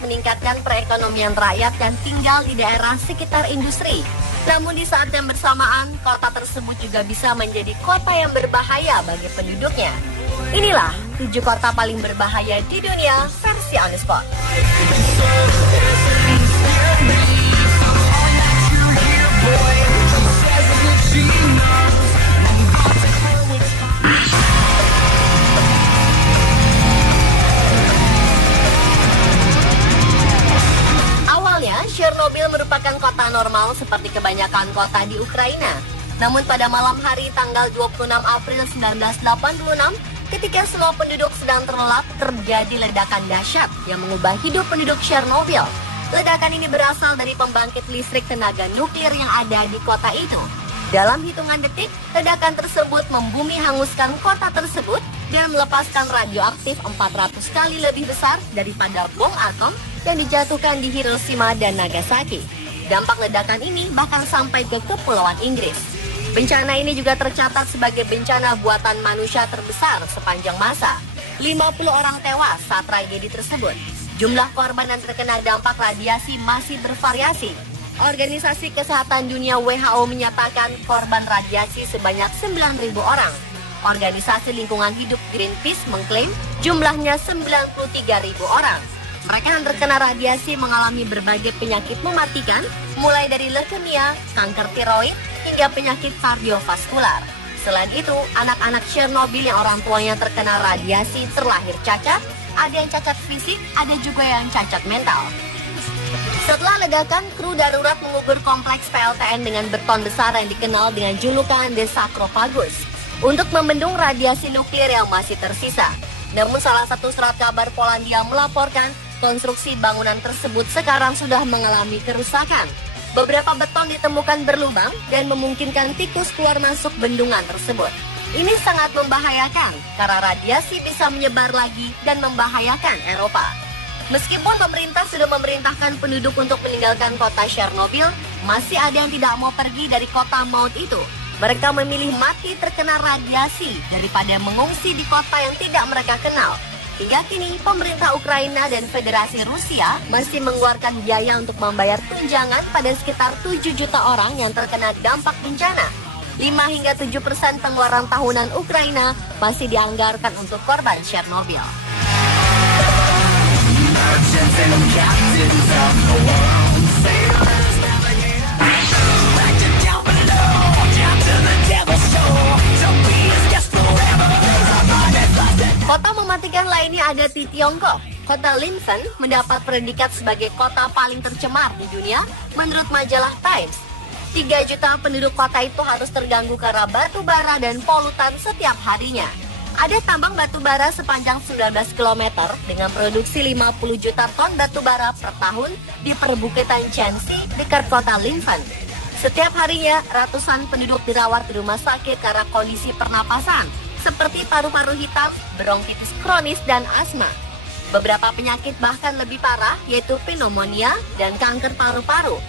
meningkatkan perekonomian rakyat yang tinggal di daerah sekitar industri. Namun di saat yang bersamaan, kota tersebut juga bisa menjadi kota yang berbahaya bagi penduduknya. Inilah 7 kota paling berbahaya di dunia versi On The Spot. Chernobyl merupakan kota normal seperti kebanyakan kota di Ukraina. Namun pada malam hari tanggal 26 April 1986, ketika semua penduduk sedang terlelap, terjadi ledakan dahsyat yang mengubah hidup penduduk Chernobyl. Ledakan ini berasal dari pembangkit listrik tenaga nuklir yang ada di kota itu. Dalam hitungan detik, ledakan tersebut membumi hanguskan kota tersebut dan melepaskan radioaktif 400 kali lebih besar daripada bom atom yang dijatuhkan di Hiroshima dan Nagasaki. Dampak ledakan ini bahkan sampai ke Kepulauan Inggris. Bencana ini juga tercatat sebagai bencana buatan manusia terbesar sepanjang masa. 50 orang tewas saat tragedi tersebut. Jumlah korban yang terkena dampak radiasi masih bervariasi. Organisasi Kesehatan Dunia WHO menyatakan korban radiasi sebanyak 9.000 orang. Organisasi Lingkungan Hidup Greenpeace mengklaim jumlahnya 93.000 orang. Mereka yang terkena radiasi mengalami berbagai penyakit mematikan, mulai dari leukemia, kanker tiroid, hingga penyakit kardiovaskular. Selain itu, anak-anak Chernobyl yang orang tuanya terkena radiasi terlahir cacat, ada yang cacat fisik, ada juga yang cacat mental. Setelah ledakan, kru darurat mengubur kompleks PLTN dengan beton besar yang dikenal dengan julukan The Sarcophagus untuk membendung radiasi nuklir yang masih tersisa. Namun salah satu surat kabar Polandia melaporkan konstruksi bangunan tersebut sekarang sudah mengalami kerusakan. Beberapa beton ditemukan berlubang dan memungkinkan tikus keluar masuk bendungan tersebut. Ini sangat membahayakan karena radiasi bisa menyebar lagi dan membahayakan Eropa. Meskipun pemerintah sudah memerintahkan penduduk untuk meninggalkan kota Chernobyl, masih ada yang tidak mau pergi dari kota maut itu. Mereka memilih mati terkena radiasi daripada mengungsi di kota yang tidak mereka kenal. Hingga kini, pemerintah Ukraina dan Federasi Rusia masih mengeluarkan biaya untuk membayar tunjangan pada sekitar 7 juta orang yang terkena dampak bencana. 5 hingga 7% pengeluaran tahunan Ukraina masih dianggarkan untuk korban Chernobyl. Kota mematikan lainnya ada di Tiongkok. Kota Linfen mendapat predikat sebagai kota paling tercemar di dunia menurut majalah Times. 3 juta penduduk kota itu harus terganggu karena batu bara dan polutan setiap harinya. Ada tambang batu bara sepanjang 19 km dengan produksi 50 juta ton batu bara per tahun di perbukitan Chansi dekat kota Linfen. Setiap harinya, ratusan penduduk dirawat di rumah sakit karena kondisi pernapasan, seperti paru-paru hitam, bronkitis kronis, dan asma. Beberapa penyakit bahkan lebih parah, yaitu pneumonia dan kanker paru-paru.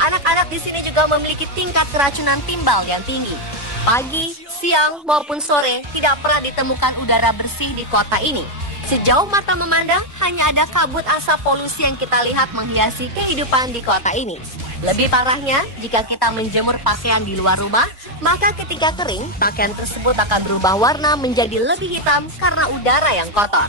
Anak-anak di sini juga memiliki tingkat keracunan timbal yang tinggi. Pagi, siang, maupun sore tidak pernah ditemukan udara bersih di kota ini. Sejauh mata memandang, hanya ada kabut asap polusi yang kita lihat menghiasi kehidupan di kota ini. Lebih parahnya, jika kita menjemur pakaian di luar rumah, maka ketika kering, pakaian tersebut akan berubah warna menjadi lebih hitam karena udara yang kotor.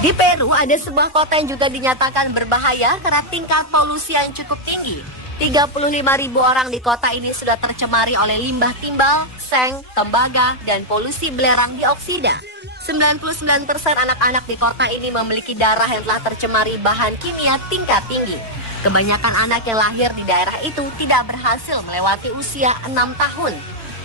Di Peru ada sebuah kota yang juga dinyatakan berbahaya karena tingkat polusi yang cukup tinggi. 35.000 orang di kota ini sudah tercemari oleh limbah timbal, seng, tembaga, dan polusi belerang dioksida. 99% anak-anak di kota ini memiliki darah yang telah tercemari bahan kimia tingkat tinggi. Kebanyakan anak yang lahir di daerah itu tidak berhasil melewati usia 6 tahun.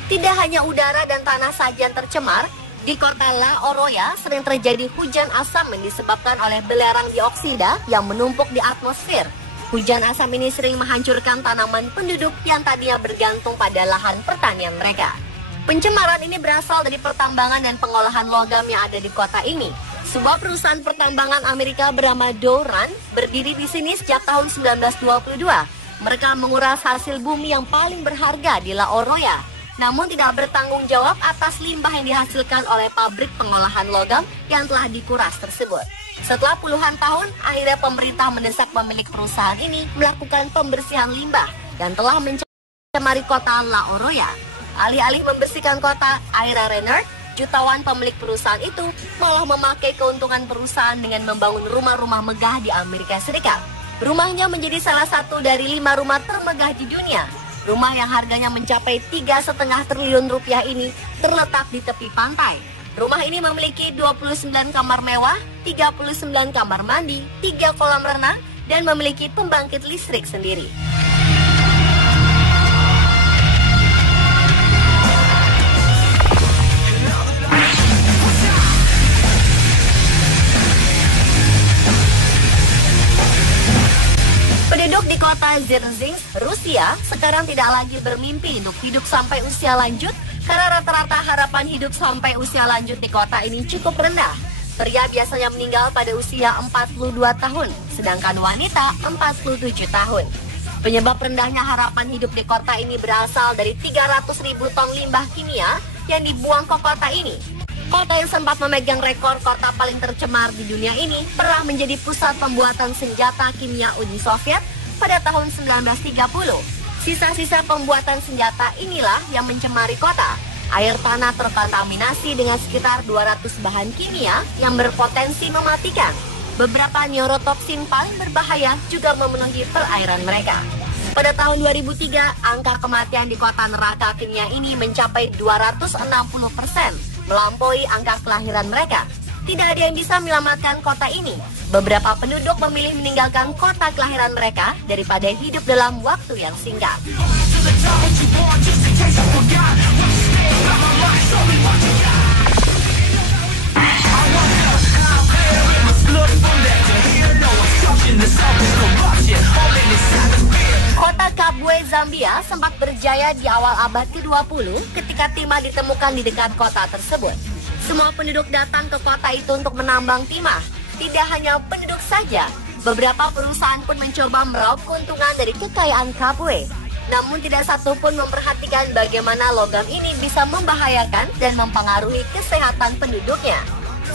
Tidak hanya udara dan tanah saja yang tercemar, di kota La Oroya sering terjadi hujan asam yang disebabkan oleh belerang dioksida yang menumpuk di atmosfer. Hujan asam ini sering menghancurkan tanaman penduduk yang tadinya bergantung pada lahan pertanian mereka. Pencemaran ini berasal dari pertambangan dan pengolahan logam yang ada di kota ini. Sebuah perusahaan pertambangan Amerika bernama Dow Run berdiri di sini sejak tahun 1922. Mereka menguras hasil bumi yang paling berharga di La Oroya, namun tidak bertanggung jawab atas limbah yang dihasilkan oleh pabrik pengolahan logam yang telah dikuras tersebut. Setelah puluhan tahun, akhirnya pemerintah mendesak pemilik perusahaan ini melakukan pembersihan limbah dan telah mencemari kota La Oroya. Alih-alih membersihkan kota, Ira Renner, jutawan pemilik perusahaan itu, malah memakai keuntungan perusahaan dengan membangun rumah-rumah megah di Amerika Serikat. Rumahnya menjadi salah satu dari 5 rumah termegah di dunia. Rumah yang harganya mencapai 3,5 triliun rupiah ini terletak di tepi pantai. Rumah ini memiliki 29 kamar mewah, 39 kamar mandi, 3 kolam renang, dan memiliki pembangkit listrik sendiri. Penduduk di kota Dzержinsk, Rusia, sekarang tidak lagi bermimpi untuk hidup sampai usia lanjut karena rata-rata harapan hidup sampai usia lanjut di kota ini cukup rendah. Pria biasanya meninggal pada usia 42 tahun, sedangkan wanita 47 tahun. Penyebab rendahnya harapan hidup di kota ini berasal dari 300.000 ton limbah kimia yang dibuang ke kota ini. Kota yang sempat memegang rekor kota paling tercemar di dunia ini pernah menjadi pusat pembuatan senjata kimia Uni Soviet pada tahun 1930. Sisa-sisa pembuatan senjata inilah yang mencemari kota. Air tanah terkontaminasi dengan sekitar 200 bahan kimia yang berpotensi mematikan. Beberapa neurotoksin paling berbahaya juga memenuhi perairan mereka. Pada tahun 2003, angka kematian di kota neraka kimia ini mencapai 260%, melampaui angka kelahiran mereka. Tidak ada yang bisa menyelamatkan kota ini. Beberapa penduduk memilih meninggalkan kota kelahiran mereka daripada hidup dalam waktu yang singkat. Kota Kabwe, Zambia sempat berjaya di awal abad ke-20 ketika timah ditemukan di dekat kota tersebut. Semua penduduk datang ke kota itu untuk menambang timah. Tidak hanya penduduk saja, beberapa perusahaan pun mencoba meraup keuntungan dari kekayaan Kabwe. Namun tidak satu pun memperhatikan bagaimana logam ini bisa membahayakan dan mempengaruhi kesehatan penduduknya.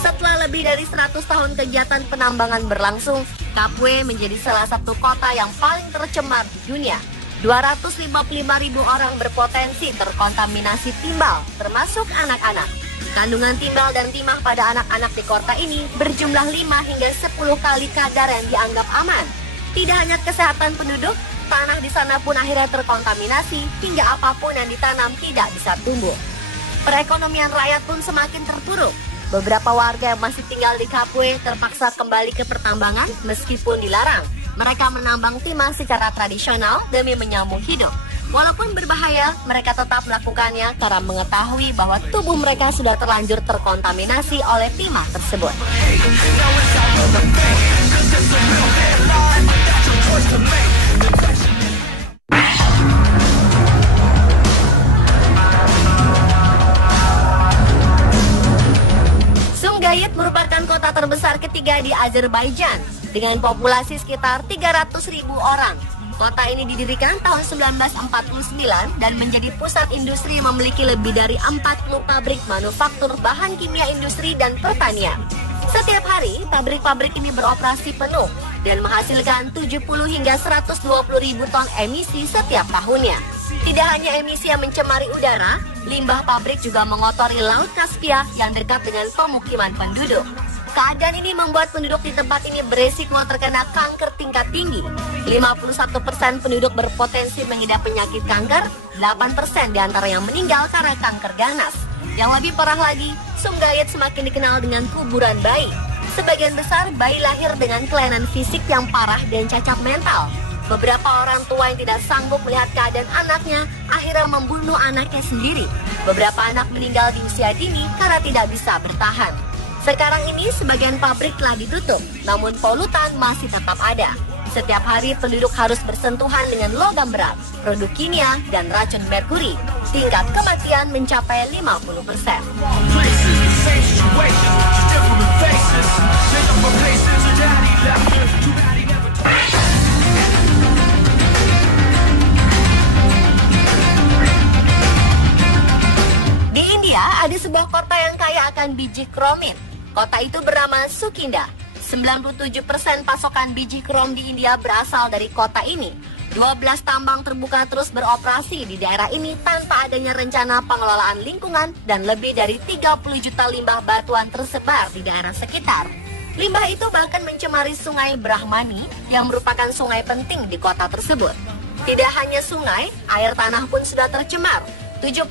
Setelah lebih dari 100 tahun kegiatan penambangan berlangsung, Kabwe menjadi salah satu kota yang paling tercemar di dunia. 255.000 orang berpotensi terkontaminasi timbal, termasuk anak-anak. Kandungan timbal dan timah pada anak-anak di kota ini berjumlah 5 hingga 10 kali kadar yang dianggap aman. Tidak hanya kesehatan penduduk, tanah di sana pun akhirnya terkontaminasi hingga apapun yang ditanam tidak bisa tumbuh. Perekonomian rakyat pun semakin terpuruk. Beberapa warga yang masih tinggal di Kabwe terpaksa kembali ke pertambangan meskipun dilarang. Mereka menambang timah secara tradisional demi menyambung hidup. Walaupun berbahaya, mereka tetap melakukannya karena mengetahui bahwa tubuh mereka sudah terlanjur terkontaminasi oleh timah tersebut. Sumgayit merupakan kota terbesar ketiga di Azerbaijan dengan populasi sekitar 300.000 orang. Kota ini didirikan tahun 1949 dan menjadi pusat industri yang memiliki lebih dari 40 pabrik manufaktur bahan kimia industri dan pertanian. Setiap hari, pabrik-pabrik ini beroperasi penuh dan menghasilkan 70 hingga 120 ribu ton emisi setiap tahunnya. Tidak hanya emisi yang mencemari udara, limbah pabrik juga mengotori Laut Kaspia yang dekat dengan pemukiman penduduk. Keadaan ini membuat penduduk di tempat ini beresiko terkena kanker tingkat tinggi. 51% penduduk berpotensi mengidap penyakit kanker, 8% diantara yang meninggal karena kanker ganas. Yang lebih parah lagi, Sumgayit semakin dikenal dengan kuburan bayi. Sebagian besar bayi lahir dengan kelainan fisik yang parah dan cacat mental. Beberapa orang tua yang tidak sanggup melihat keadaan anaknya akhirnya membunuh anaknya sendiri. Beberapa anak meninggal di usia dini karena tidak bisa bertahan. Sekarang ini sebagian pabrik telah ditutup, namun polutan masih tetap ada. Setiap hari penduduk harus bersentuhan dengan logam berat, produk kimia, dan racun merkuri. Tingkat kematian mencapai 50%. Di India ada sebuah kota yang kaya akan biji kromin. Kota itu bernama Sukinda. 97% pasokan biji krom di India berasal dari kota ini. 12 tambang terbuka terus beroperasi di daerah ini tanpa adanya rencana pengelolaan lingkungan dan lebih dari 30 juta limbah batuan tersebar di daerah sekitar. Limbah itu bahkan mencemari sungai Brahmani yang merupakan sungai penting di kota tersebut. Tidak hanya sungai, air tanah pun sudah tercemar. 70%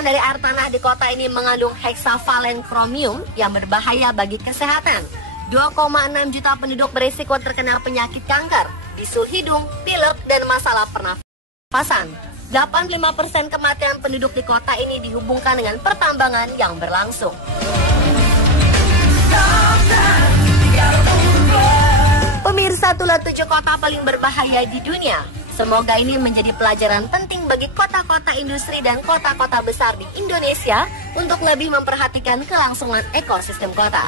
dari air tanah di kota ini mengandung heksavalen kromium yang berbahaya bagi kesehatan. 2,6 juta penduduk berisiko terkena penyakit kanker, bisul hidung, pilek, dan masalah pernafasan. 85% kematian penduduk di kota ini dihubungkan dengan pertambangan yang berlangsung. Pemirsa, itulah 7 kota paling berbahaya di dunia. Semoga ini menjadi pelajaran penting bagi kota-kota industri dan kota-kota besar di Indonesia untuk lebih memperhatikan kelangsungan ekosistem kota.